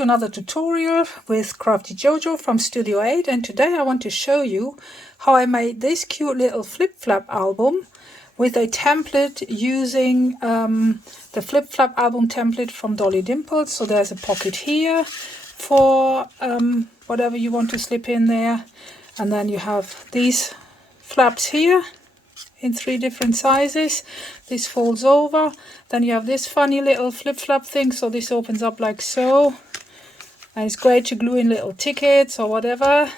to another tutorial with Crafty Jojo from Studio 8, and today I want to show you how I made this cute little flip-flap album with a template using the flip-flap album template from Dolly Dimples. So there's a pocket here for whatever you want to slip in there, and then you have these flaps here in 3 different sizes. This folds over, then you have this funny little flip-flap thing, so this opens up like so, and it's great to glue in little tickets or whatever.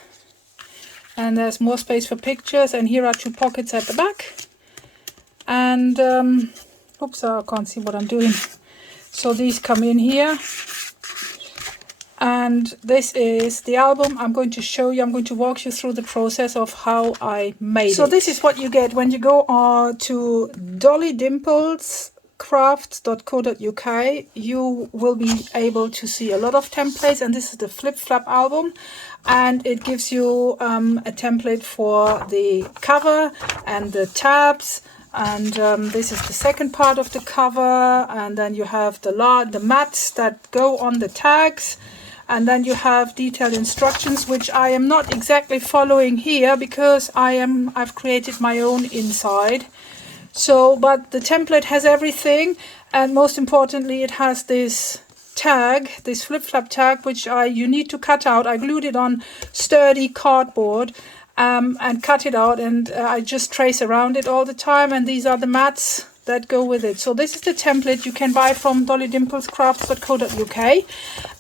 And there's more space for pictures, and here are 2 pockets at the back. And oops, I can't see what I'm doing. So these come in here, and this is the album I'm going to show you. I'm going to walk you through the process of how I made it. So this is what you get when you go to Dolly Dimples crafts.co.uk. You will be able to see a lot of templates, and this is the flip-flap album, and it gives you a template for the cover and the tabs. And this is the second part of the cover, and then you have the mats that go on the tags, and then you have detailed instructions, which I am not exactly following here because I've created my own inside. So, but the template has everything, and most importantly, it has this tag, this flip-flap tag, which you need to cut out. I glued it on sturdy cardboard and cut it out, and I just trace around it all the time, and these are the mats that go with it. So this is the template you can buy from dollydimplescrafts.co.uk,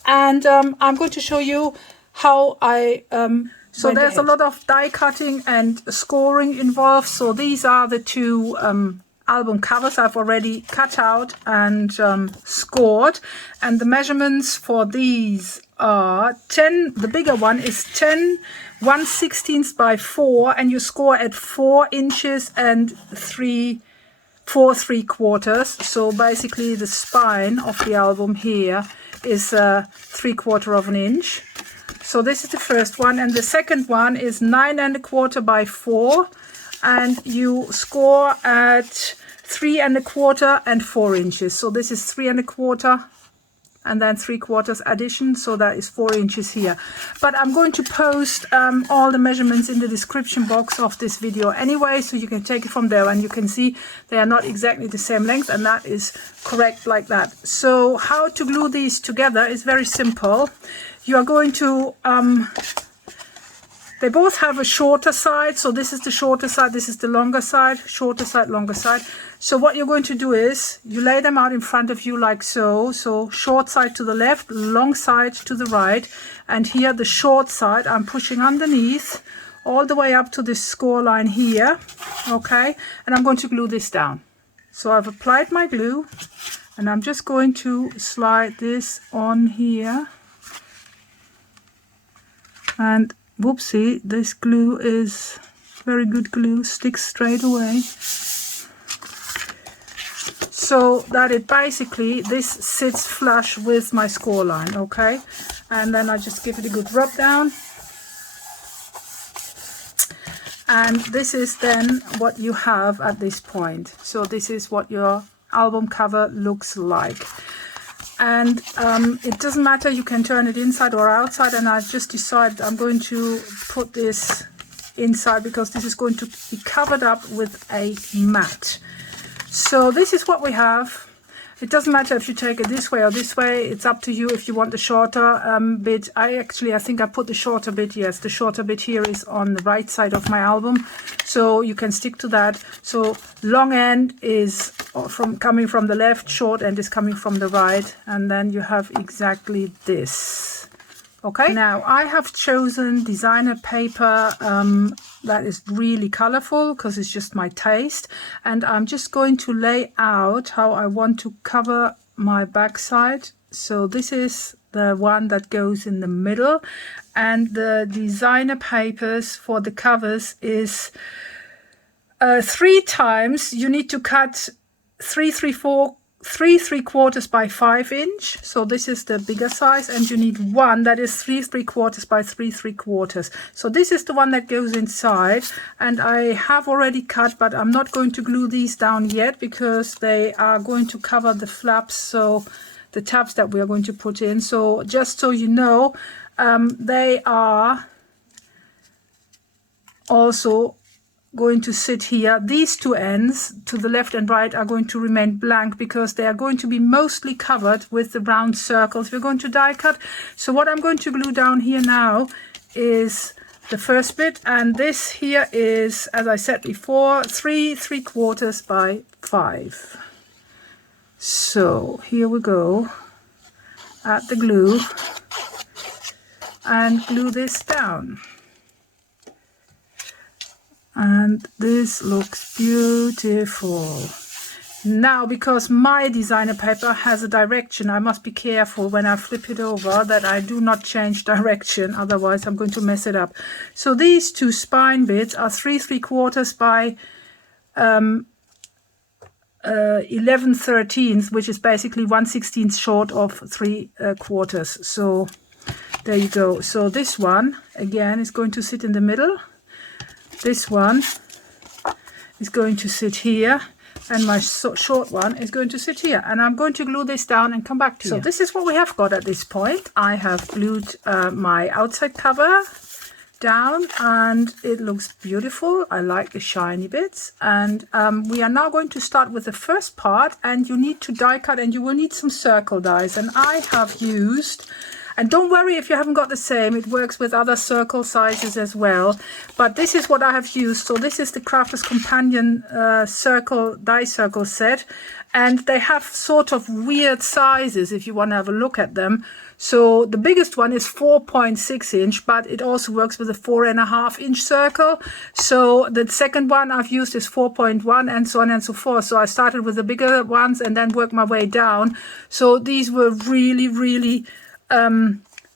and I'm going to show you how I so there's a lot of die cutting and scoring involved. So these are the 2 album covers I've already cut out and scored, and the measurements for these are 10. The bigger one is 10 1/16 by 4, and you score at 4 inches and 4 3/4. So basically the spine of the album here is 3/4 of an inch. So this is the first one, and the second one is 9 1/4 by 4, and you score at 3 1/4 and 4 inches. So this is 3 1/4 and then 3/4 addition, so that is 4 inches here. But I'm going to post all the measurements in the description box of this video anyway, so you can take it from there, and you can see they are not exactly the same length, and that is correct like that. So how to glue these together is very simple. You are going to they both have a shorter side, so this is the shorter side, this is the longer side, shorter side, longer side. So what you're going to do is you lay them out in front of you like so. So short side to the left, long side to the right, and here the short side I'm pushing underneath all the way up to this score line here, okay? And I'm going to glue this down. So I've applied my glue, and I'm just going to slide this on here, and whoopsie, this glue is very good glue, sticks straight away. So that it basically, this sits flush with my score line, okay? And then I just give it a good rub down. And this is then what you have at this point. So this is what your album cover looks like. And it doesn't matter, you can turn it inside or outside, and I've just decided I'm going to put this inside because this is going to be covered up with a mat. So this is what we have. It doesn't matter if you take it this way or this way, it's up to you if you want the shorter bit. I think I put the shorter bit, yes, the shorter bit here is on the right side of my album, so you can stick to that. So long end is coming from the left, short end is coming from the right, and then you have exactly this. Okay, now I have chosen designer paper that is really colorful because it's just my taste, and I'm just going to lay out how I want to cover my backside. So this is the one that goes in the middle, and the designer papers for the covers is 3 times. You need to cut 3 3/4 by 5 inch. So this is the bigger size, and you need one that is 3 3/4 by 3 3/4. So this is the one that goes inside, and I have already cut, but I'm not going to glue these down yet because they are going to cover the flaps. So the tabs that we are going to put in. So just so you know, they are also going to sit here. These two ends to the left and right are going to remain blank because they are going to be mostly covered with the round circles we're going to die cut. So what I'm going to glue down here now is the first bit, and this here is, as I said before, 3 3/4 by 5. So here we go, add the glue and glue this down. And this looks beautiful. Now, because my designer paper has a direction, I must be careful when I flip it over that I do not change direction, otherwise I'm going to mess it up. So these two spine bits are 3 3/4 by 11/13, which is basically 1/16 short of 3/4. So there you go. So this one again is going to sit in the middle. This one is going to sit here, and my short one is going to sit here, and I'm going to glue this down and come back to you. So this is what we have got at this point. I have glued my outside cover down, and it looks beautiful. I like the shiny bits, and we are now going to start with the first part, and you need to die cut, and you will need some circle dies, and I have used, and don't worry if you haven't got the same, it works with other circle sizes as well, but this is what I have used. So this is the Crafter's Companion circle die circle set, and they have sort of weird sizes if you want to have a look at them. So the biggest one is 4.6 inch, but it also works with a 4.5 inch circle. So the second one I've used is 4.1, and so on and so forth. So I started with the bigger ones and then worked my way down. So these were really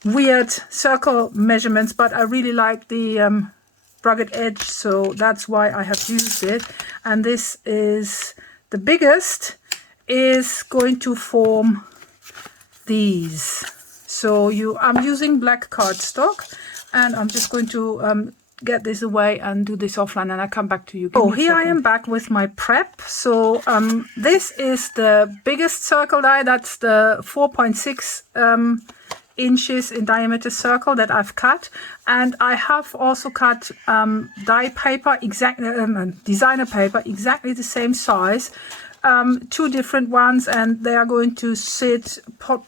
weird circle measurements, but I really like the rugged edge, so that's why I have used it. And this is the biggest, is going to form these. So I'm using black cardstock, and I'm just going to get this away and do this offline, and I'll come back to you. Oh, here I am back with my prep. So this is the biggest circle die. That's the 4.6 inches in diameter circle that I've cut, and I have also cut die paper, designer paper, exactly the same size, 2 different ones, and they are going to sit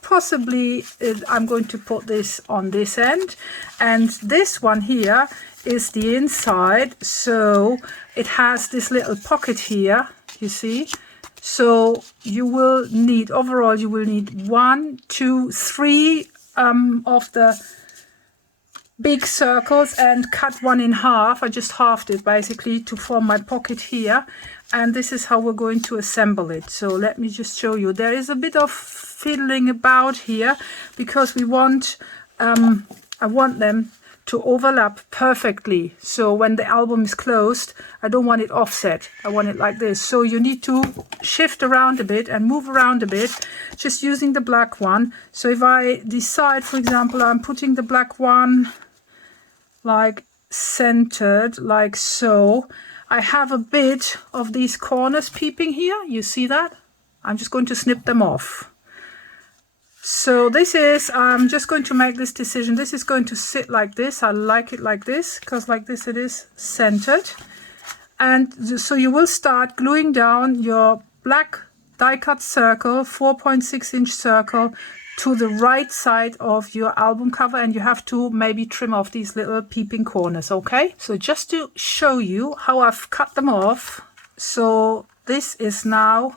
possibly, I'm going to put this on this end, and this one here is the inside, so it has this little pocket here, you see. So you will need, overall you will need 1, 2, 3 of the big circles, and cut one in half. I just halved it basically to form my pocket here, and this is how we're going to assemble it. So let me just show you. There is a bit of fiddling about here because we want I want them to overlap perfectly, so when the album is closed I don't want it offset, I want it like this. So you need to shift around a bit and move around a bit, just using the black one. So if I decide, for example, I'm putting the black one like centered like so, I have a bit of these corners peeping here, you see that? I'm just going to snip them off. So this is, I'm just going to make this decision. This is going to sit like this. I like it like this because like this it is centered. And so you will start gluing down your black die cut circle, 4.6 inch circle, to the right side of your album cover, and you have to maybe trim off these little peeping corners, okay? So just to show you how I've cut them off. So this is now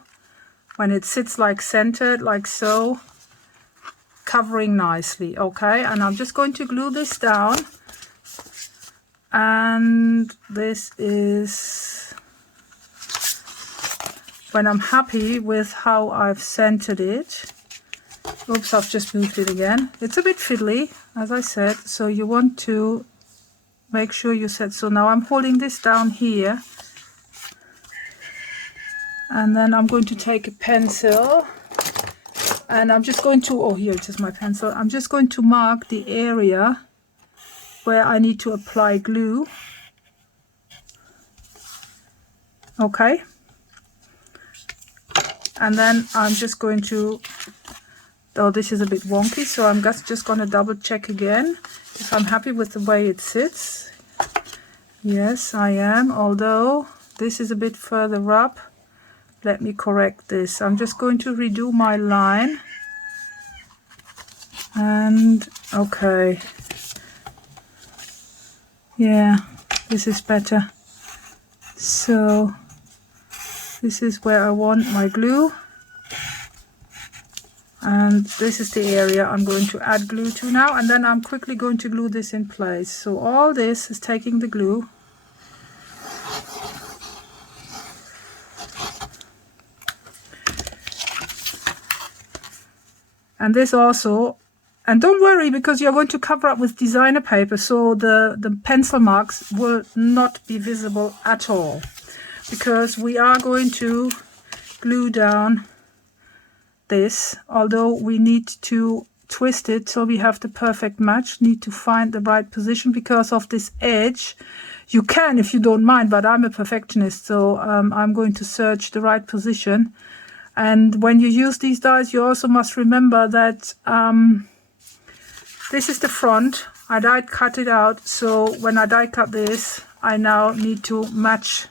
when it sits like centered like so, covering nicely, okay? And I'm just going to glue this down, and this is when I'm happy with how I've centered it. Oops, I've just moved it again. It's a bit fiddly, as I said, so you want to make sure you set. So now I'm holding this down here, and then I'm going to take a pencil, and I'm just going to, oh, here it is my pencil. I'm just going to mark the area where I need to apply glue. Okay. And then I'm just going to oh, this is a bit wonky, so I'm just going to double check again if I'm happy with the way it sits. Yes, I am, although this is a bit further up. Let me correct this. I'm just going to redo my line. And okay. Yeah, this is better. So this is where I want my glue. And this is the area I'm going to add glue to now, and then I'm quickly going to glue this in place. So all this is taking the glue and this also, and don't worry, because you're going to cover up with designer paper, so the pencil marks will not be visible at all, because we are going to glue down this, although we need to twist it so we have the perfect match. Need to find the right position because of this edge. You can if you don't mind, but I'm a perfectionist, so I'm going to search the right position. And when you use these dies, you also must remember that this is the front. I die cut it out, so when I die cut this, I now need to match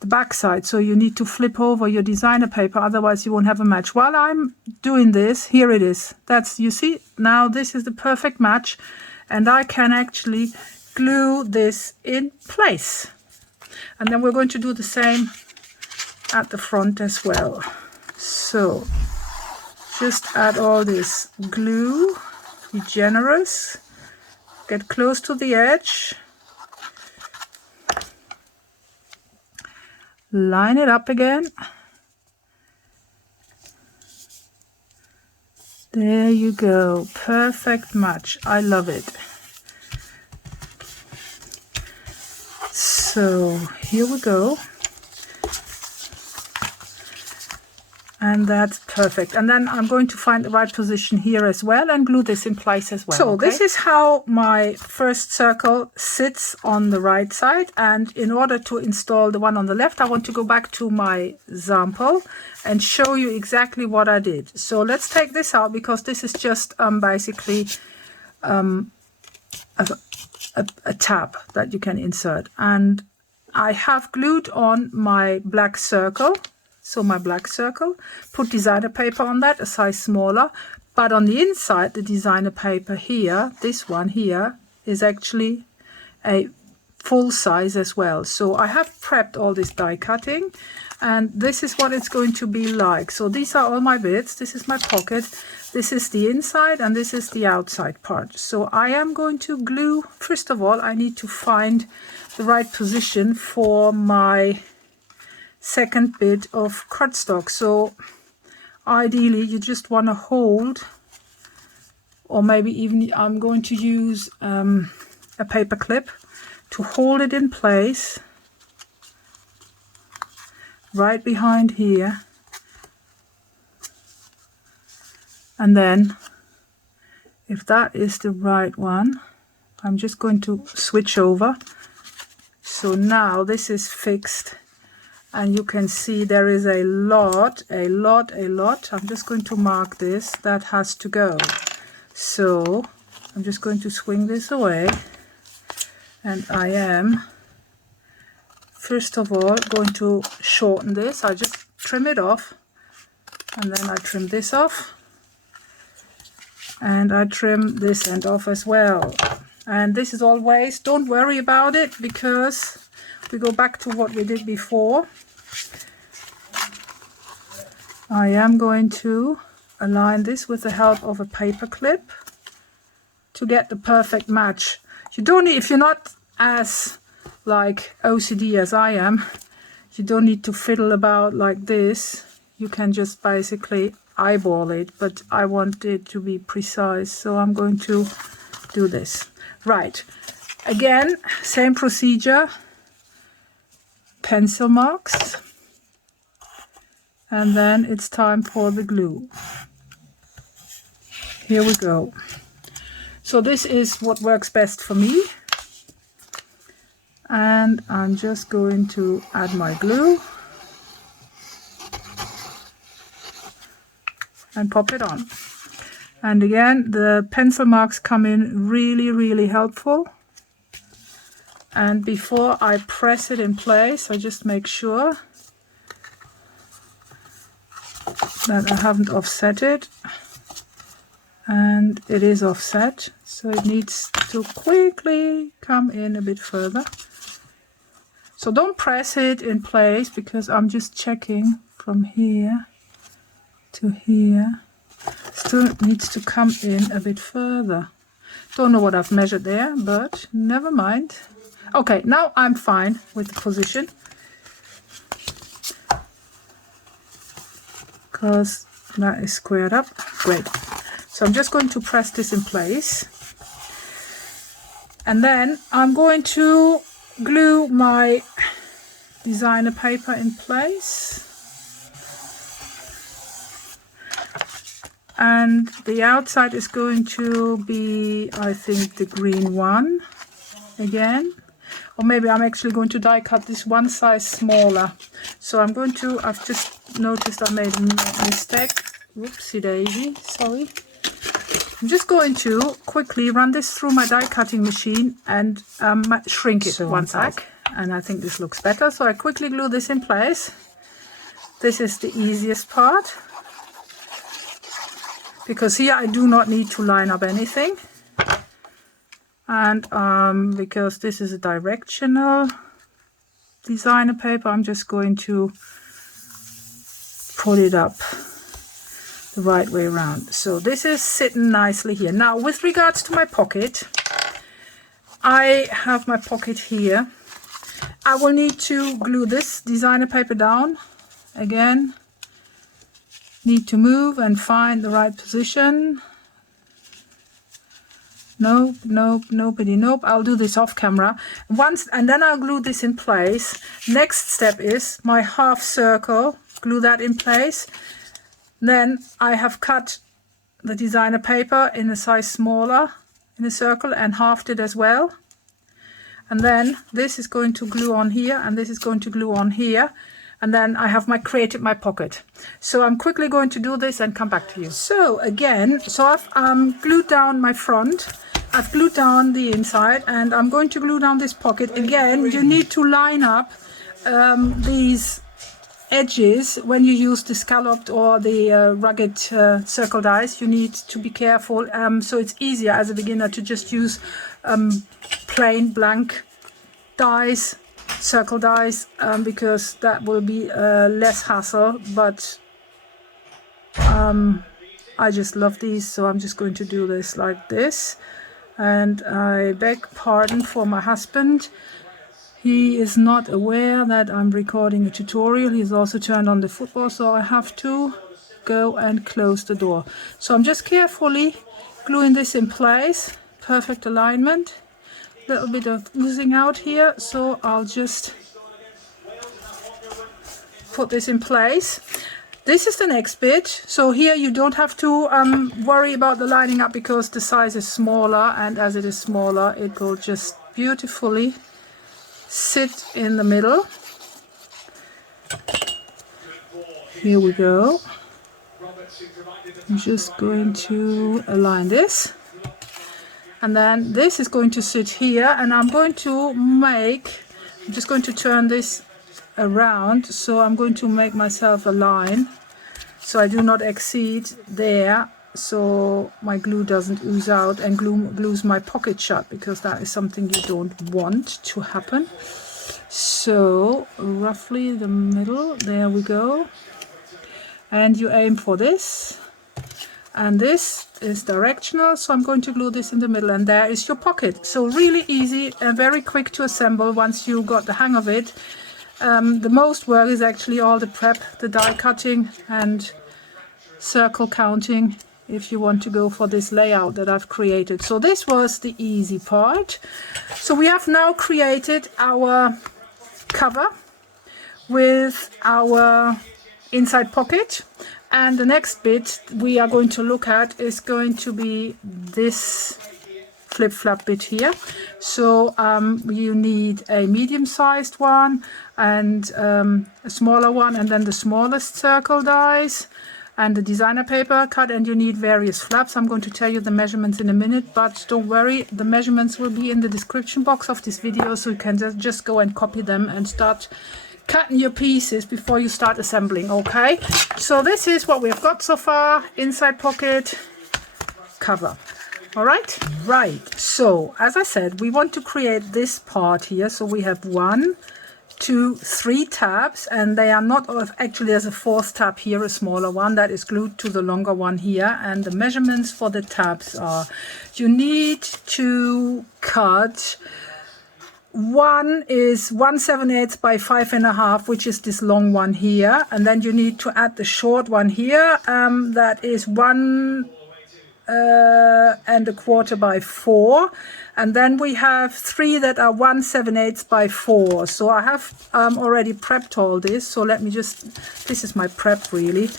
the back side, so you need to flip over your designer paper, otherwise you won't have a match. While I'm doing this, here it is. That's, you see, now this is the perfect match, and I can actually glue this in place. And then we're going to do the same at the front as well. So just add all this glue, be generous, get close to the edge, line it up again. There you go, perfect match. I love it. So here we go. And that's perfect. And then I'm going to find the right position here as well and glue this in place as well. So okay? This is how my first circle sits on the right side. And in order to install the one on the left, I want to go back to my example and show you exactly what I did. So let's take this out, because this is just basically a tab that you can insert. And I have glued on my black circle. So my black circle, put designer paper on that, a size smaller, but on the inside, the designer paper here, this one here, is actually a full size as well. So I have prepped all this die cutting, and this is what it's going to be like. So these are all my bits. This is my pocket, this is the inside, and this is the outside part. So I am going to glue, first of all, I need to find the right position for my second bit of cardstock. So ideally you just want to hold, or maybe even I'm going to use a paper clip to hold it in place right behind here, and then if that is the right one, I'm just going to switch over. So now this is fixed. And you can see there is a lot. I'm just going to mark this. That has to go. So I'm just going to swing this away. And I am, first of all, going to shorten this. I just trim it off. And then I trim this off. And I trim this end off as well. And this is always, don't worry about it, because we go back to what we did before. I am going to align this with the help of a paper clip to get the perfect match. You don't need, if you're not as like OCD as I am, you don't need to fiddle about like this. You can just basically eyeball it, but I want it to be precise, so I'm going to do this. Right, again, same procedure. Pencil marks, and then it's time for the glue. Here we go. So this is what works best for me, and I'm just going to add my glue. and pop it on. And again, the pencil marks come in really helpful. And before I press it in place, I just make sure that I haven't offset it. And it is offset, so it needs to quickly come in a bit further. So don't press it in place, because I'm just checking from here to here. Still needs to come in a bit further. Don't know what I've measured there, but never mind. Okay, now I'm fine with the position, because that is squared up. Great. So I'm just going to press this in place, and then I'm going to glue my designer paper in place. And the outside is going to be, I think, the green one again. Or maybe I'm actually going to die cut this one size smaller. So I'm going to, I've just noticed I made a mistake. Whoopsie daisy, sorry. I'm just going to quickly run this through my die cutting machine and shrink it one sec. And I think this looks better. So I quickly glue this in place. This is the easiest part, because here I do not need to line up anything. And because this is a directional designer paper, I'm just going to put it up the right way around. So this is sitting nicely here. Now, with regards to my pocket, I have my pocket here. I will need to glue this designer paper down. Again, need to move and find the right position. Nope, nobody, nope. I'll do this off camera. And then I'll glue this in place. Next step is my half circle. Glue that in place. Then I have cut the designer paper in a size smaller in a circle and halved it as well. And then this is going to glue on here, and this is going to glue on here. And then I have created my pocket. So I'm quickly going to do this and come back to you. So again, I've glued down my front. I've glued down the inside, and I'm going to glue down this pocket. Again, you need to line up these edges when you use the scalloped or the rugged circle dies. You need to be careful. So it's easier as a beginner to just use plain blank dies, circle dies, because that will be less hassle. But I just love these, so I'm just going to do this like this. And I beg pardon for my husband. He is not aware that I'm recording a tutorial. He's also turned on the football, so I have to go and close the door. So I'm just carefully gluing this in place. Perfect alignment. A little bit of oozing out here, so I'll just put this in place. This is the next bit. So here you don't have to worry about the lining up, because the size is smaller, and as it is smaller, it will just beautifully sit in the middle. Here we go. I'm just going to align this, and then this is going to sit here, and I'm just going to turn this around, so I'm going to make myself a line so I do not exceed there, so my glue doesn't ooze out and glues my pocket shut, because that is something you don't want to happen. So roughly the middle, there we go, and you aim for this, and this is directional, so I'm going to glue this in the middle, and there is your pocket. So really easy and very quick to assemble once you got the hang of it. The most work is actually all the prep, the die cutting and circle counting, if you want to go for this layout that I've created. So this was the easy part. So we have now created our cover with our inside pocket, and the next bit we are going to look at is going to be this flip-flap bit here. So you need a medium-sized one and a smaller one, and then the smallest circle dies. and the designer paper cut, and you need various flaps. I'm going to tell you the measurements in a minute, but don't worry, the measurements will be in the description box of this video, so you can just go and copy them and start cutting your pieces before you start assembling. Okay, so this is what we've got so far: inside pocket, cover. All right, so as I said, we want to create this part here. So we have 1, 2, 3 tabs, and they are not actually, there's a 4th tab here, a smaller one that is glued to the longer one here. And the measurements for the tabs are, you need to cut, one is 1/7 by 5.5, which is this long one here, and then you need to add the short one here, that is 1.25 by 4, and then we have 3 that are 1/7 by 4. So I have already prepped all this, so let me just, this is my prep really,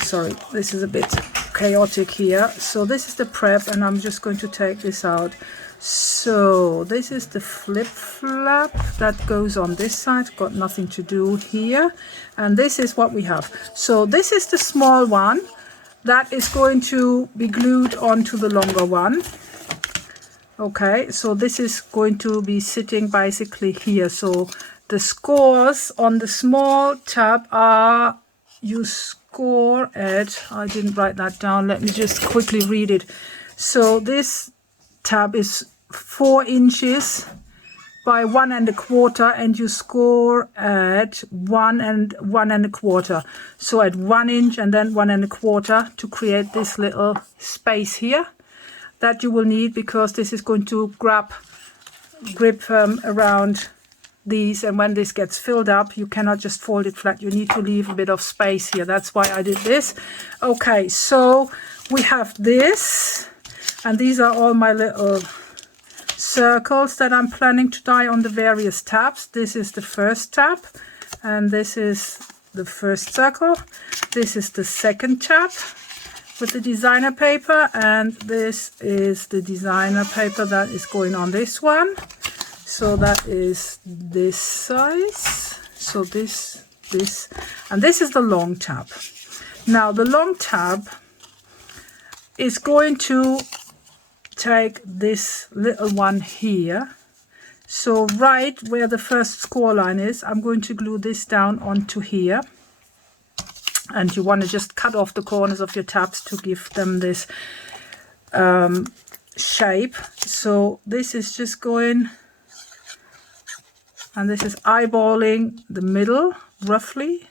sorry, this is a bit chaotic here. So this is the prep, and I'm just going to take this out. So this is the flip flap that goes on this side, got nothing to do here, and this is what we have. So this is the small one that is going to be glued onto the longer one. Okay, so this is going to be sitting basically here. So the scores on the small tab are, you score at, I didn't write that down, let me just quickly read it. So this tab is 4 inches by 1.25, and you score at 1 and 1.25. So at 1 inch and then 1.25 to create this little space here that you will need, because this is going to grip around these, and when this gets filled up, you cannot just fold it flat, you need to leave a bit of space here. That's why I did this. Okay, so we have this, and these are all my little circles that I'm planning to dye on the various tabs. This is the first tab, and this is the first circle. This is the second tab with the designer paper, and this is the designer paper that is going on this one. So that is this size. So this, and this is the long tab. Now the long tab is going to take this little one here. So right where the first score line is, I'm going to glue this down onto here. And you want to just cut off the corners of your tabs to give them this shape. So this is just going, and this is eyeballing the middle roughly.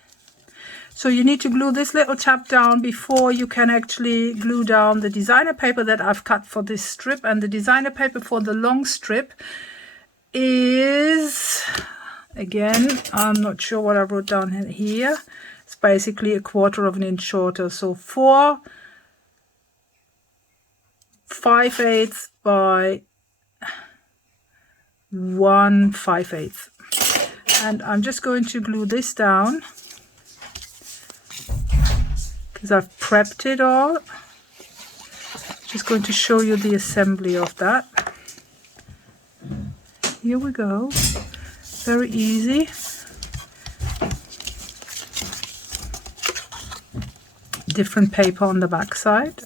So you need to glue this little tab down before you can actually glue down the designer paper that I've cut for this strip. And the designer paper for the long strip is, again, I'm not sure what I wrote down here. It's basically 1/4 inch shorter. So 4 5/8 by 1 5/8. And I'm just going to glue this down, because I've prepped it all. Just going to show you the assembly of that. Here we go. Very easy. Different paper on the back side.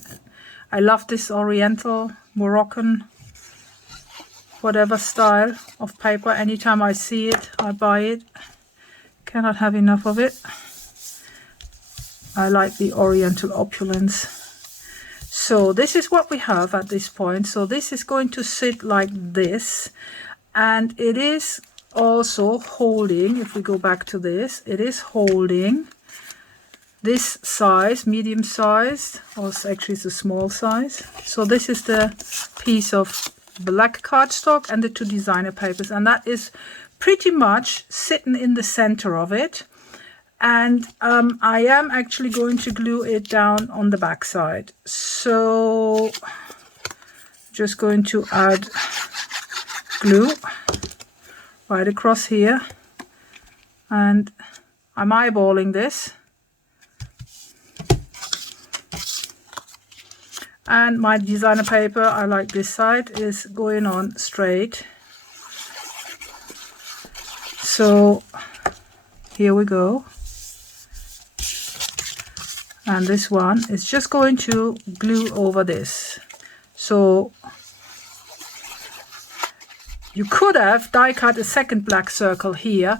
I love this Oriental, Moroccan, whatever style of paper. Anytime I see it, I buy it. Cannot have enough of it. I like the Oriental opulence. So this is what we have at this point. So this is going to sit like this, and it is also holding, if we go back to this, it is holding this size, medium sized, or actually it's a small size. So this is the piece of black cardstock and the 2 designer papers, and that is pretty much sitting in the center of it. And I am actually going to glue it down on the back side. So just going to add glue right across here, and I'm eyeballing this. And my designer paper, I like this side, is going on straight. So here we go. and this one is just going to glue over this. So you could have die cut a second black circle here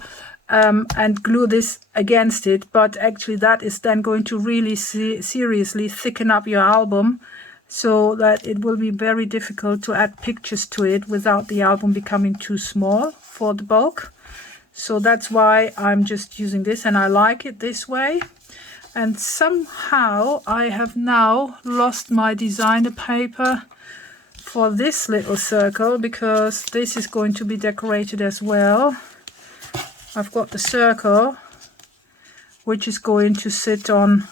and glue this against it, but actually that is then going to really seriously thicken up your album, so that it will be very difficult to add pictures to it without the album becoming too small for the bulk. So that's why I'm just using this, and I like it this way. And somehow I have now lost my designer paper for this little circle, because this is going to be decorated as well. I've got the circle which is going to sit on,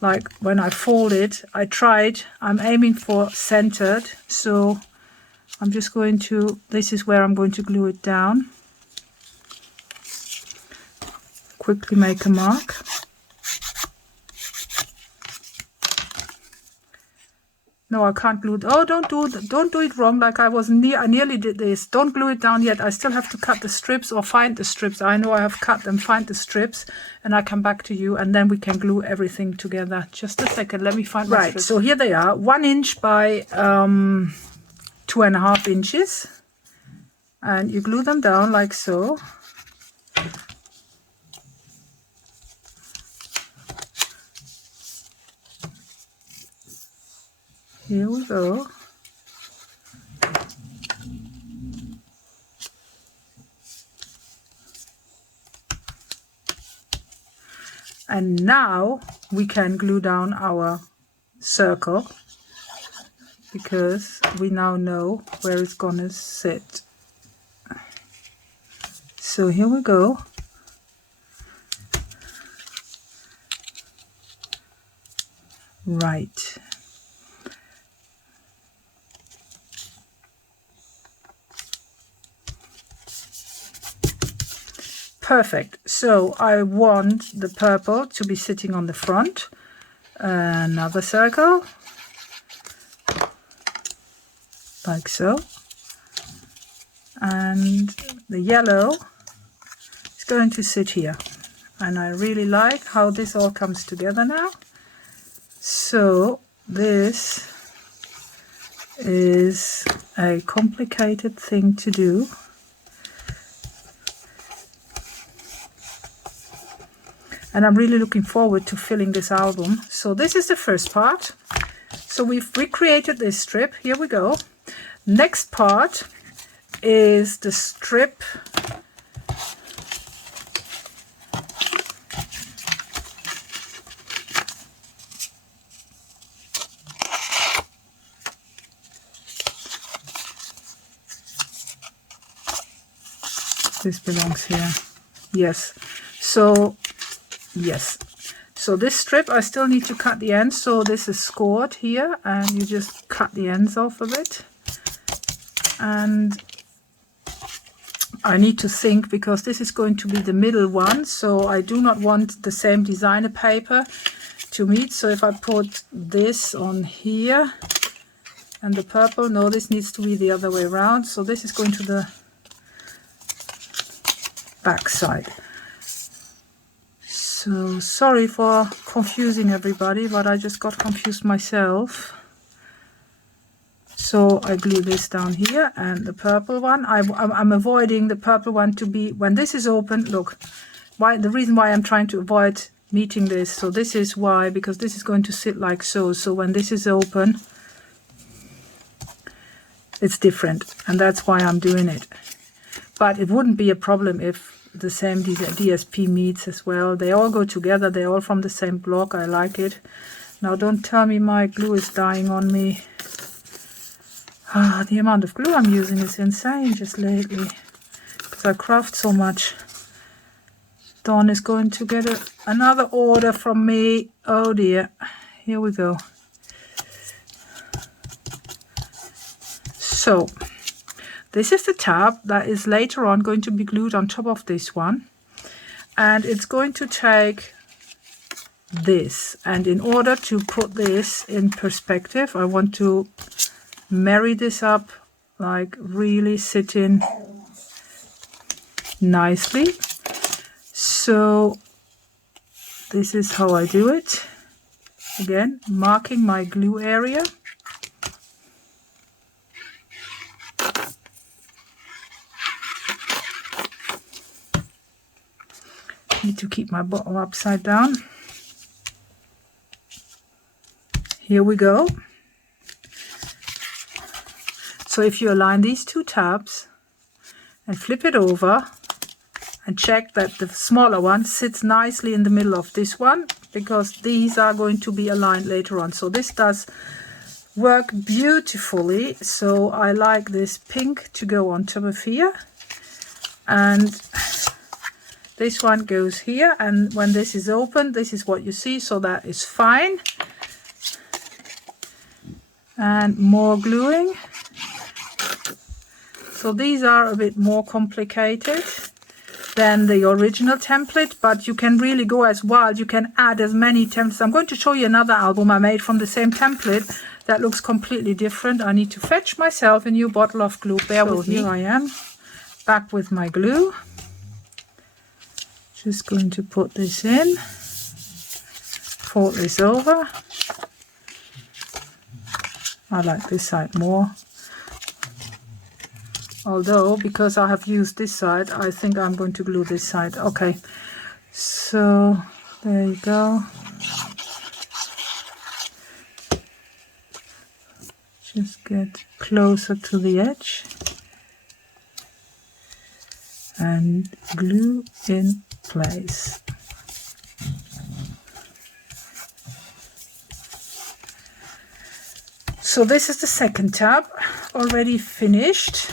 like when I fold it, I'm aiming for centered, so I'm just going to, this is where I'm going to glue it down. Quickly make a mark. No, I can't glue it. Oh, don't do it wrong, like I nearly did this. Don't glue it down yet. I still have to cut the strips or find the strips. I know I have cut them, find the strips, and I come back to you, and then we can glue everything together. Just a second, let me find my strips. So here they are, 1 inch by 2.5 inches, and you glue them down like so. Here we go. And now we can glue down our circle, because we now know where it's gonna sit. So here we go. Right. Perfect. So I want the purple to be sitting on the front. Another circle, like so. And the yellow is going to sit here. And I really like how this all comes together now. So this is a complicated thing to do. And I'm really looking forward to filling this album. So this is the first part. So we've recreated this strip. Here we go. Next part is the strip this belongs here. Yes. So yes, so this strip I still need to cut the ends, so this is scored here, and you just cut the ends off of it. And I need to think, because this is going to be the middle one, so I do not want the same designer paper to meet. So if I put this on here and the purple, no, this needs to be the other way around. So this is going to the back side. So sorry for confusing everybody, but I just got confused myself. So I glue this down here, and the purple one, I'm avoiding the purple one to be, when this is open, look, the reason why I'm trying to avoid meeting this, so this is why, because this is going to sit like so. So when this is open, it's different, and that's why I'm doing it. But it wouldn't be a problem if the same DSP meets as well. They all go together, they're all from the same block. I like it. Now don't tell me my glue is dying on me. The amount of glue I'm using is insane just lately, because I craft so much. Dawn is going to get another order from me. Oh dear. Here we go. So this is the tab that is later on going to be glued on top of this one, and it's going to take this, and in order to put this in perspective, I want to marry this up, like really sit in nicely. So this is how I do it. Again, marking my glue area. Need to keep my bottle upside down. Here we go. So if you align these two tabs and flip it over and check that the smaller one sits nicely in the middle of this one, because these are going to be aligned later on. So this does work beautifully. So I like this pink to go on top of here, and this one goes here, and when this is open, this is what you see, so that is fine. And more gluing. So these are a bit more complicated than the original template, but you can really go as wild. You can add as many templates. I'm going to show you another album I made from the same template that looks completely different. I need to fetch myself a new bottle of glue. Bear with me. Here I am, back with my glue. Just going to put this in, fold this over. I like this side more. Although, because I have used this side, I think I'm going to glue this side. Okay, so there you go. Just get closer to the edge and glue in place. So this is the second tab already finished,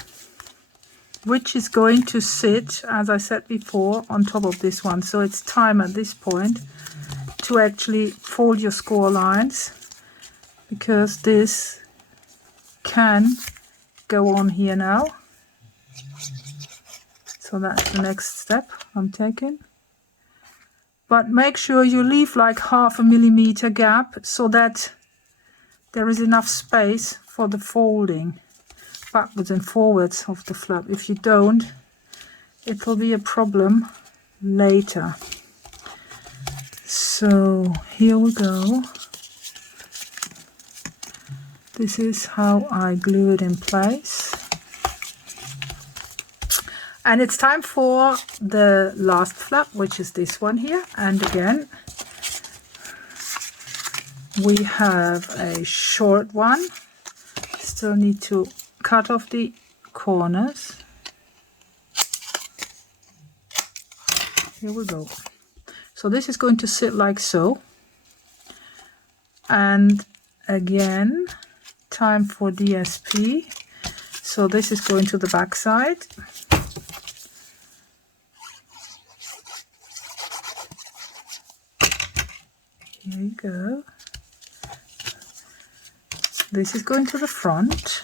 which is going to sit, as I said before, on top of this one. So it's time at this point to actually fold your score lines, because this can go on here now. So that's the next step I'm taking. But make sure you leave like 0.5 millimeter gap so that there is enough space for the folding backwards and forwards of the flap. If you don't, it will be a problem later. So here we go. This is how I glue it in place. And it's time for the last flap, which is this one here. And again, we have a short one. Still need to cut off the corners. Here we go. So this is going to sit like so. And again, time for DSP. So this is going to the back side. Here you go. This is going to the front.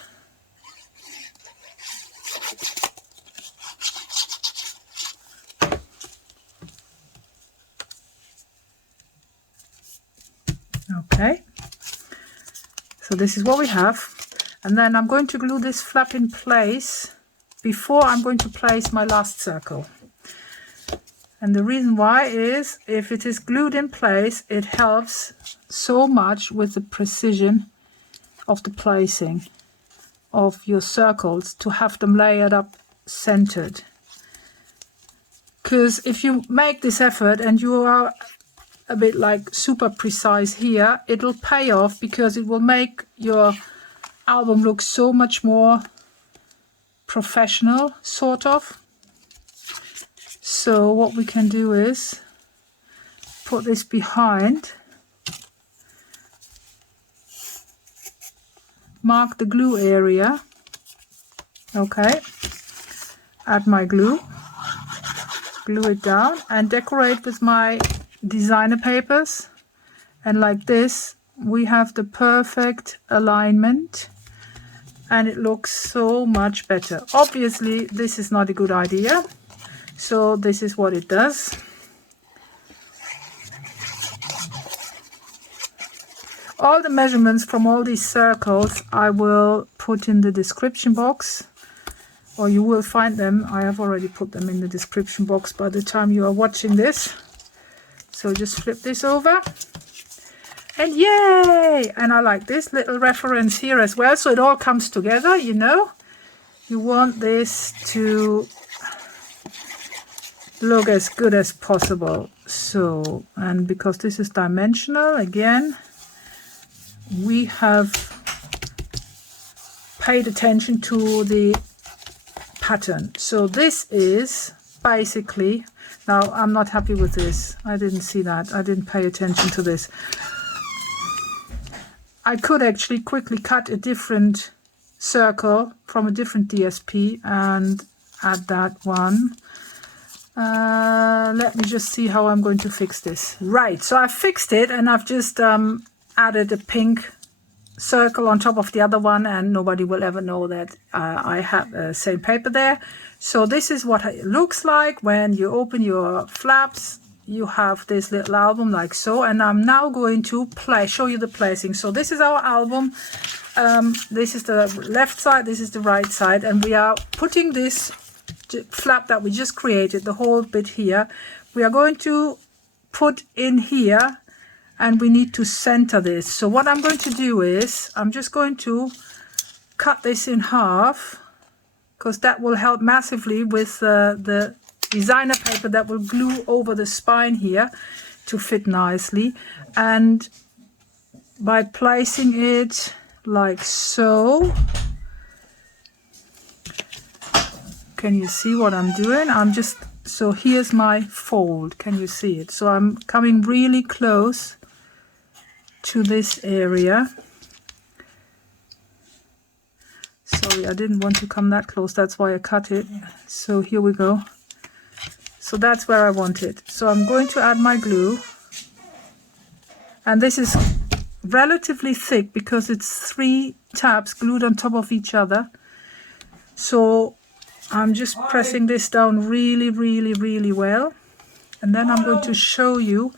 Okay, so this is what we have, and then I'm going to glue this flap in place before I'm going to place my last circle. And the reason why is, if it is glued in place, it helps so much with the precision of the placing of your circles, to have them layered up centered. Because if you make this effort and you are a bit like super precise here, it'll pay off, because it will make your album look so much more professional, sort of. So what we can do is put this behind, mark the glue area, okay, add my glue, glue it down, and decorate with my designer papers. And like this, we have the perfect alignment, and it looks so much better. Obviously, this is not a good idea, so this is what it does. All the measurements from all these circles I will put in the description box, or you will find them. I have already put them in the description box by the time you are watching this. So just flip this over. And yay! And I like this little reference here as well. So it all comes together, you know. You want this to look as good as possible. So, and because this is dimensional, again, we have paid attention to the pattern. So this is basically, now I'm not happy with this. I didn't see that. I didn't pay attention to this. I could actually quickly cut a different circle from a different DSP and add that one. Let me just see how I'm going to fix this. Right, so I fixed it and I've just added a pink circle on top of the other one, and nobody will ever know that I have the same paper there. So this is what it looks like when you open your flaps. You have this little album like so, and I'm now going to show you the placing. So this is our album. This is the left side, this is the right side, and we are putting this flap that we just created, the whole bit here, we are going to put in here, and we need to center this. So what I'm going to do is I'm just going to cut this in half, because that will help massively with the designer paper that will glue over the spine here to fit nicely. And by placing it like so, can you see what I'm doing? So here's my fold, can you see it? So I'm coming really close to this area. Sorry, I didn't want to come that close, that's why I cut it. So here we go. So that's where I want it. So I'm going to add my glue, and this is relatively thick because it's 3 tabs glued on top of each other. So I'm just pressing this down really, really, really well, and then I'm going to show you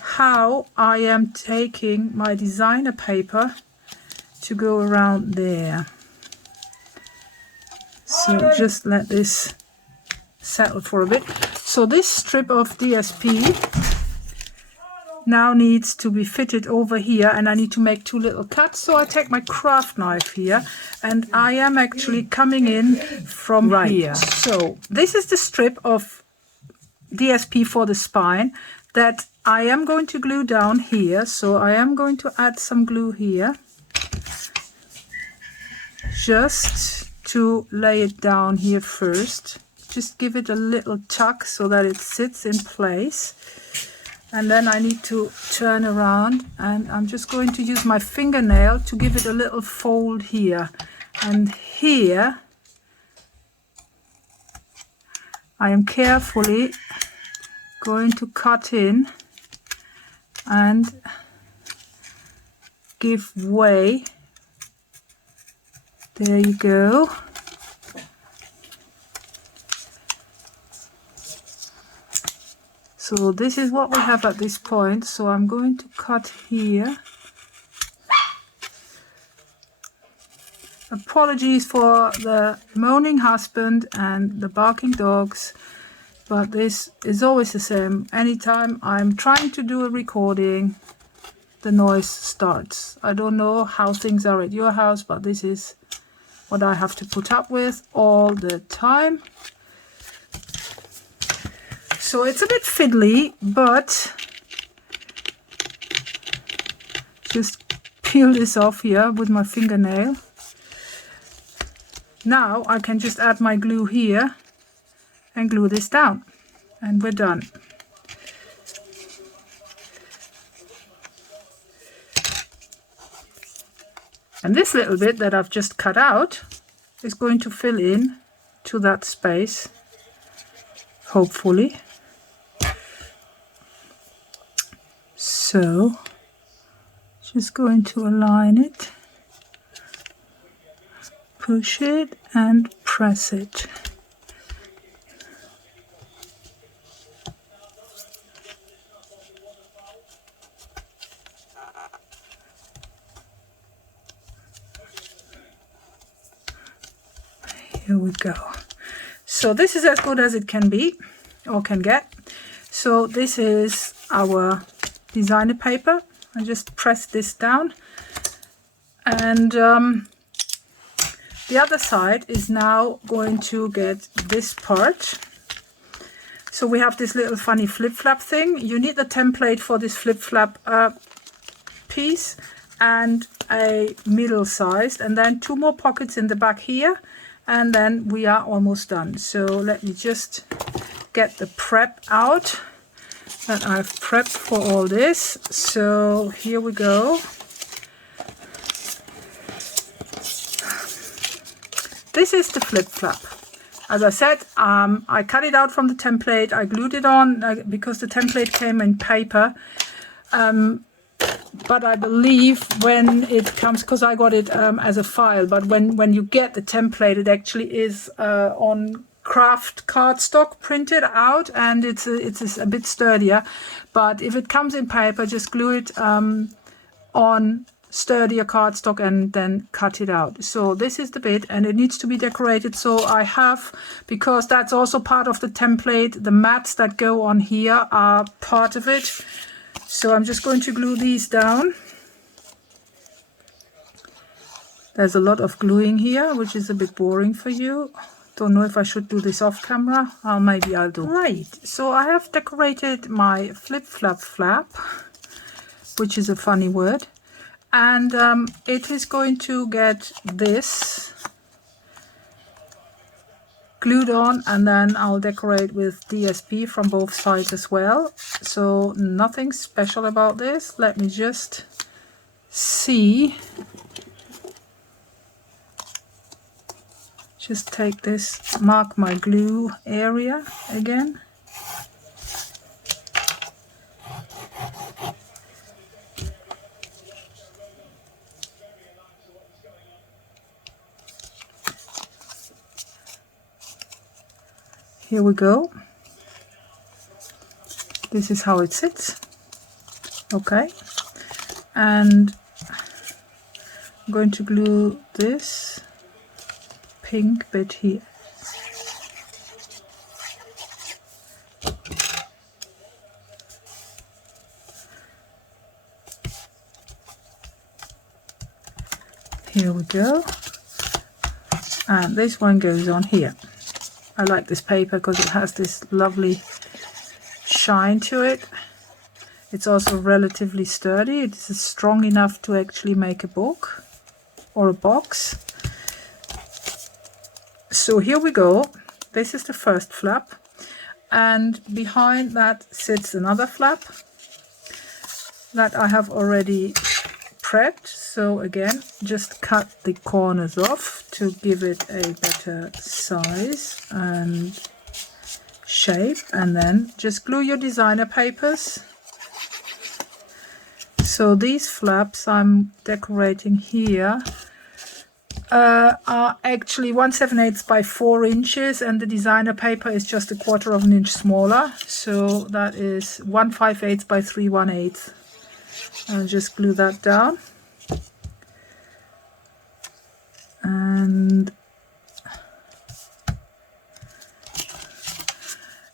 how I am taking my designer paper to go around there. So just let this settle for a bit. So this strip of DSP now needs to be fitted over here, and I need to make 2 little cuts. So I take my craft knife here, and I am actually coming in from here. So this is the strip of DSP for the spine that I am going to glue down here. So I am going to add some glue here, just to lay it down here first. Just give it a little tuck so that it sits in place. And then I need to turn around, and I'm just going to use my fingernail to give it a little fold here. And here I am carefully going to cut in and give way. There you go. So this is what we have at this point. So I'm going to cut here. Apologies for the moaning husband and the barking dogs, but this is always the same. Anytime I'm trying to do a recording, the noise starts. I don't know how things are at your house, but this is what I have to put up with all the time. So it's a bit fiddly, but just peel this off here with my fingernail. Now I can just add my glue here and glue this down, and we're done. And this little bit that I've just cut out is going to fill in to that space, hopefully. So just going to align it, push it and press it. Here we go. So this is as good as it can be, or can get. So this is our designer paper. I just press this down, and the other side is now going to get this part. So we have this little funny flip-flap thing. You need the template for this flip-flap piece and a middle-sized, and then 2 more pockets in the back here, and then we are almost done. So let me just get the prep out that I've prepped for all this. So here we go. This is the flip-flap. As I said, I cut it out from the template. I glued it on because the template came in paper. But I believe when it comes, because I got it as a file, but when you get the template, it actually is on craft cardstock printed out, and it's a bit sturdier. But if it comes in paper, just glue it on sturdier cardstock and then cut it out. So this is the bit, and it needs to be decorated. So I have, because that's also part of the template, the mats that go on here are part of it. So I'm just going to glue these down. There's a lot of gluing here, which is a bit boring for you. Don't know if I should do this off camera. Maybe I'll do. Right, so I have decorated my flip-flap flap, which is a funny word. And it is going to get this glued on, and then I'll decorate with DSP from both sides as well. So nothing special about this. Let me just see. Just take this, mark my glue area again. Here we go. This is how it sits. Okay. And I'm going to glue this pink bit here. Here we go. And this one goes on here. I like this paper because it has this lovely shine to it. It's also relatively sturdy. It's strong enough to actually make a book or a box. So here we go. This is the first flap, and behind that sits another flap that I have already prepped. So again, just cut the corners off to give it a better size and shape, and then just glue your designer papers. So these flaps I'm decorating here are actually 1/7/8 by 4 inches, and the designer paper is just 1/4 of an inch smaller. So that is 1/5/8 by 3/1/8. I'll just glue that down. And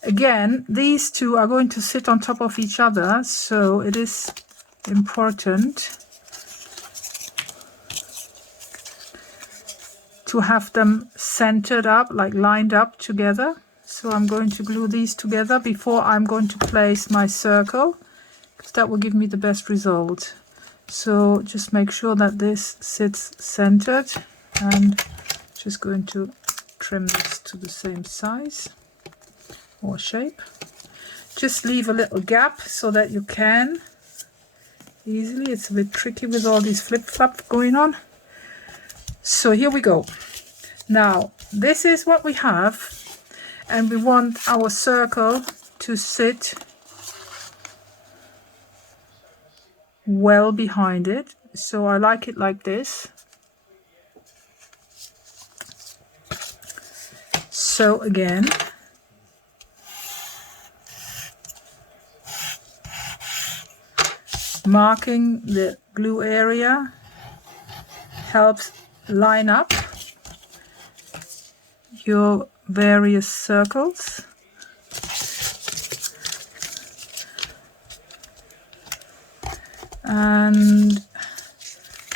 again, these two are going to sit on top of each other, so it is important to have them centered up, like lined up together. So I'm going to glue these together before I'm going to place my circle, because that will give me the best result. So just make sure that this sits centered, and just going to trim this to the same size or shape. Just leave a little gap so that you can easily. It's a bit tricky with all these flip-flop going on. So here we go. Now this is what we have, and we want our circle to sit well behind it. So I like it like this. So again, marking the glue area helps line up your various circles. And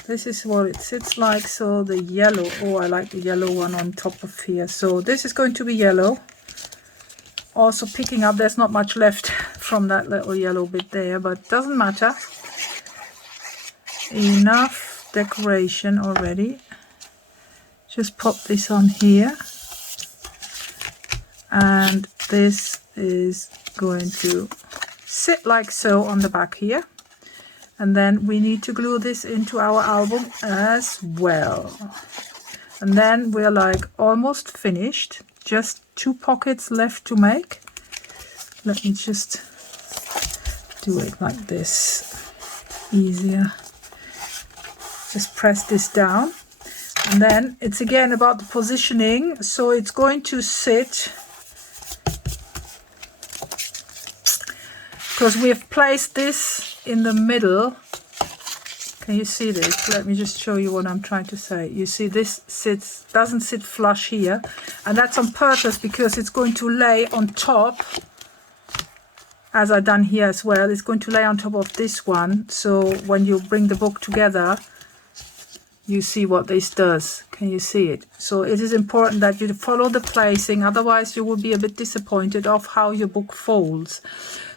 this is what it sits like. So the yellow, oh, I like the yellow one on top of here. So this is going to be yellow. Also picking up, there's not much left from that little yellow bit there, but doesn't matter. Enough decoration already. Just pop this on here. And this is going to sit like so on the back here. And then we need to glue this into our album as well. And then we're like almost finished. Just 2 pockets left to make. Let me just do it like this. Easier. Just press this down. And then it's again about the positioning. So it's going to sit, because we have placed this in the middle. Can you see this? Let me just show you what I'm trying to say. You see this doesn't sit flush here, and that's on purpose because it's going to lay on top, as I've done here as well. It's going to lay on top of this one, so when you bring the book together, you see what this does. Can you see it? So it is important that you follow the placing, otherwise you will be a bit disappointed of how your book folds.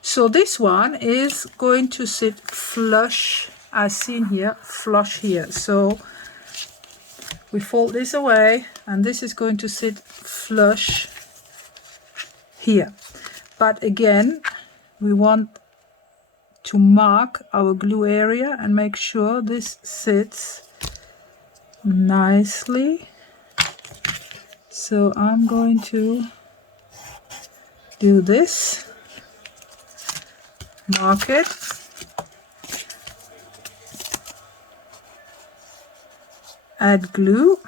So this one is going to sit flush, as seen here, flush here. So we fold this away, and this is going to sit flush here. But again, we want to mark our glue area and make sure this sits nicely. So I'm going to do this, mark it, add glue,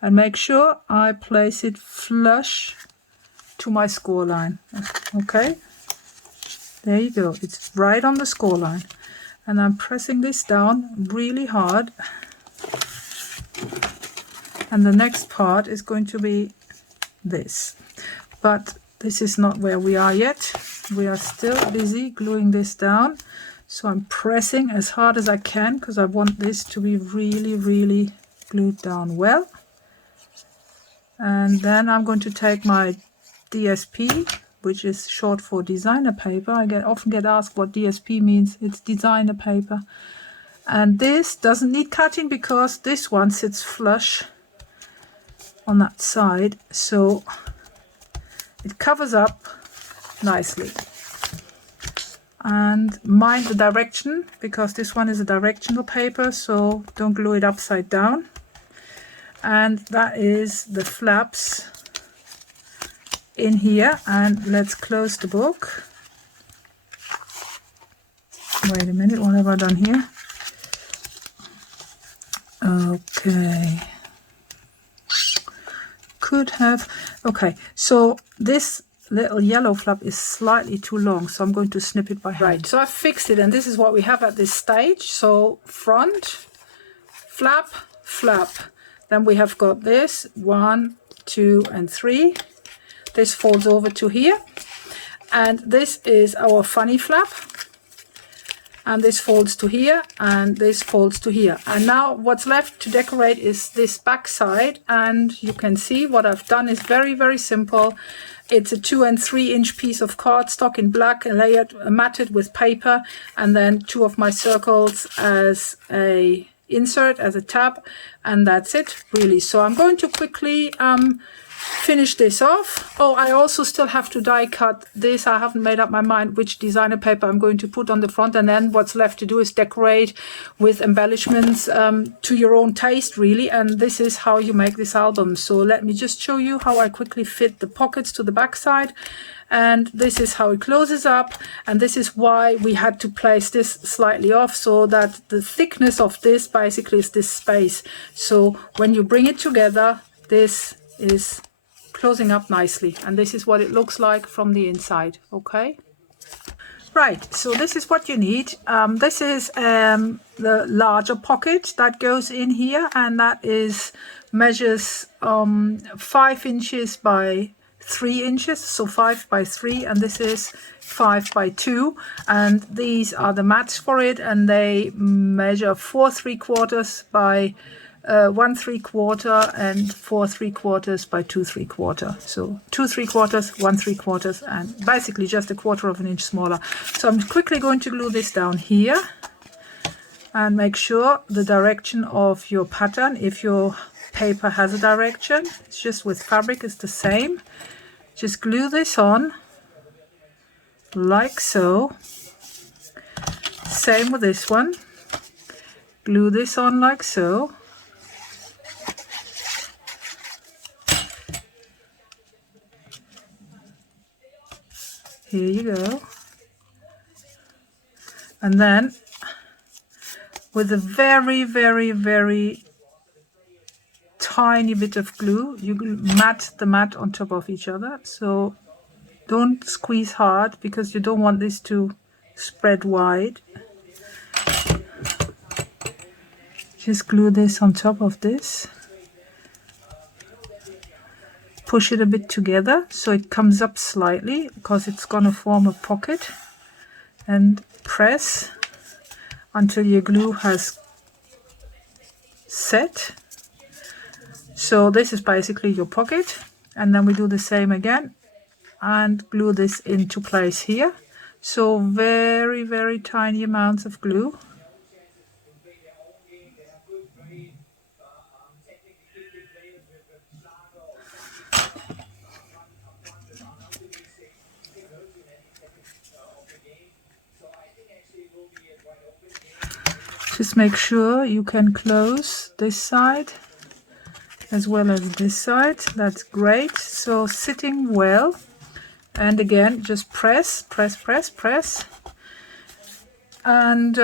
and make sure I place it flush to my score line. Okay, there you go, it's right on the score line, and I'm pressing this down really hard. And the next part is going to be this, but this is not where we are yet. We are still busy gluing this down. So I'm pressing as hard as I can because I want this to be really, really glued down well. And then I'm going to take my DSP, which is short for designer paper. I often get asked what DSP means. It's designer paper. And this doesn't need cutting because this one sits flush on that side, so it covers up nicely. And mind the direction, because this one is a directional paper, so don't glue it upside down. And that is the flaps in here. And let's close the book. Wait a minute, what have I done here? Okay, could have, okay, so this little yellow flap is slightly too long, so I'm going to snip it by hand. Right, so I've fixed it, and this is what we have at this stage. So front, flap, flap. Then we have got this 1, 2, and 3. This folds over to here, and this is our funny flap. And this folds to here, and this folds to here. And now what's left to decorate is this back side, and you can see what I've done is very, very simple. It's a 2 and 3 inch piece of cardstock in black, layered, matted with paper, and then 2 of my circles as a insert, as a tab, and that's it really. So I'm going to quickly finish this off. Oh, I also still have to die cut this. I haven't made up my mind which designer paper I'm going to put on the front, and then what's left to do is decorate with embellishments to your own taste really. And this is how you make this album. So let me just show you how I quickly fit the pockets to the back side, and this is how it closes up. And this is why we had to place this slightly off, so that the thickness of this basically is this space. So when you bring it together, this is closing up nicely, and this is what it looks like from the inside. Okay, right, so this is what you need. This is the larger pocket that goes in here, and that is measures 5 inches by 3 inches, so 5 by 3, and this is 5 by 2, and these are the mats for it, and they measure 4 3/4 by 1 3/4 and 4 3/4 by 2 3/4. So 2 3/4, 1 3/4, and basically just a 1/4 of an inch smaller. So I'm quickly going to glue this down here and make sure the direction of your pattern, if your paper has a direction, it's just with fabric, it's the same. Just glue this on like so. Same with this one. Glue this on like so. Here you go. And then with a very, very, very tiny bit of glue, you mat the mat on top of each other. So don't squeeze hard because you don't want this to spread wide. Just glue this on top of this. Push it a bit together so it comes up slightly because it's going to form a pocket, and press until your glue has set. So this is basically your pocket, and then we do the same again and glue this into place here. So very, very tiny amounts of glue. Just make sure you can close this side as well as this side. That's great. So sitting well, and again just press, press, press, press, and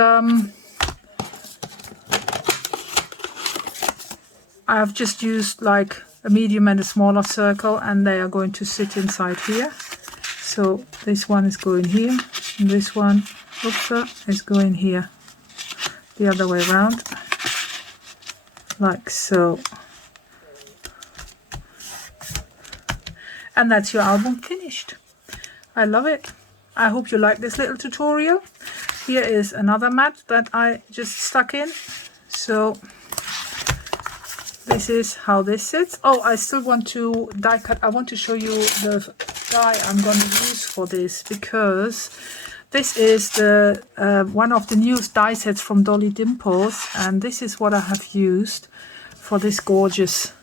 I've just used like a medium and a smaller circle, and they are going to sit inside here. So this one is going here, and this one, oops, is going here. The other way around, like so. And that's your album finished. I love it. I hope you like this little tutorial. Here is another mat that I just stuck in. So this is how this sits. Oh, I still want to die cut. I want to show you the die I'm going to use for this, because this is the one of the newest die sets from Dolly Dimples, and this is what I have used for this gorgeous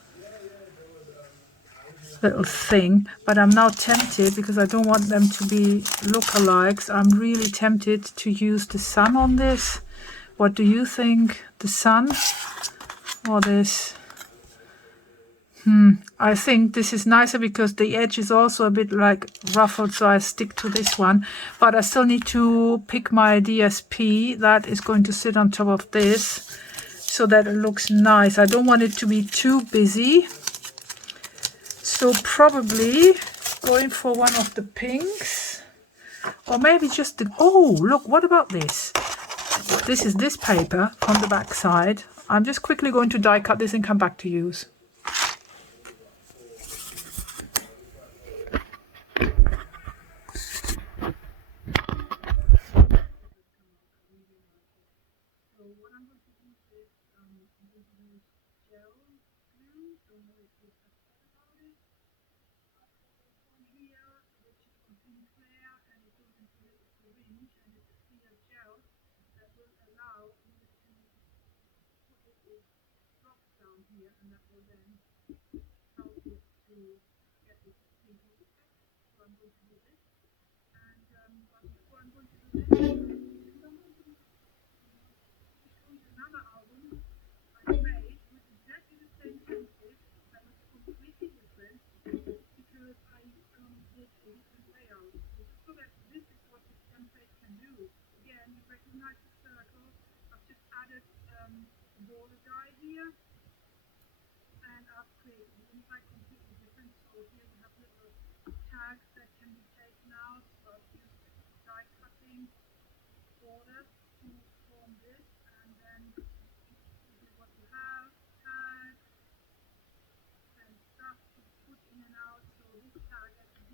little thing. But I'm now tempted, because I don't want them to be lookalikes, I'm really tempted to use the sun on this. What do you think? The sun or this? I think this is nicer because the edge is also a bit like ruffled, so I stick to this one. But I still need to pick my DSP that is going to sit on top of this so that it looks nice. I don't want it to be too busy. So probably going for one of the pinks, or maybe just the, oh look, what about this? This is this paper from the back side. I'm just quickly going to die cut this and come back to use.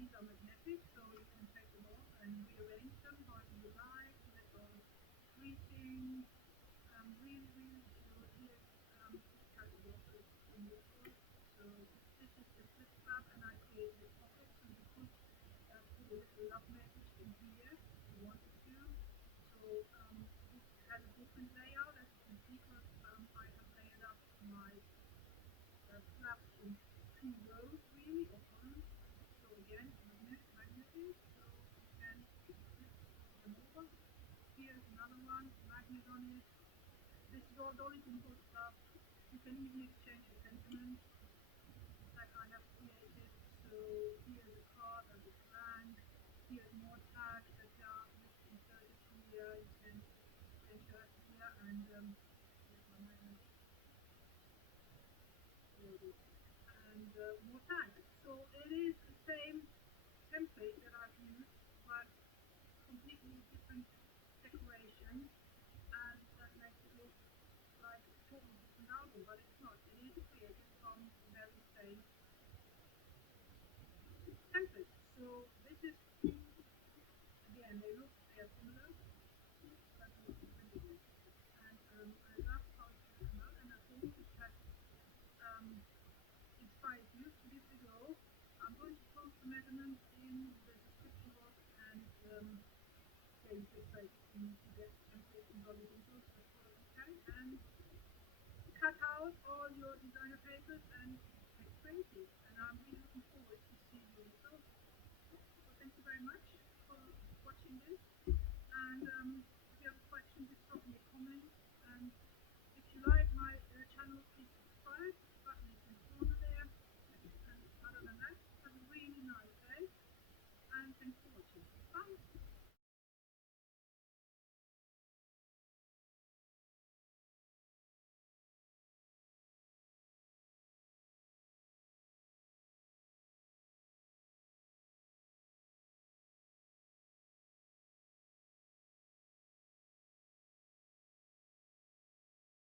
these are magnetic, so you can take them off and rearrange them how you like, little greetings. Really, really cute. Here's catalogue in useful. So this is the flip flap, and I created a pocket, so you could put a little love message in here if you wanted to. So this has a different layout, as you can see, because I have layered up my flaps in two rows, really, or columns. So again, magnetic, so you can flip them over. Here's another one, magnet on it. This is all Dolly Dimples stuff. You can even exchange your sentiments that I have created. So here's a card and a blank. Here's more tags that are inserted here. You can insert here and here's my magnet. And more tags. So it is the same template that I've used, but completely different decoration, and that makes it look like a totally different album, but it's not. It is created from the very same template. So this is, again, they are similar, but they look different again. And I love how it's going to come out, and I hope it has inspired you to give it a go. I'm going to post the measurements in the description box, and yeah, you can basically get templates from Dolly Dimples as well as you can, and cut out all your designer papers and get creative. And I'm really looking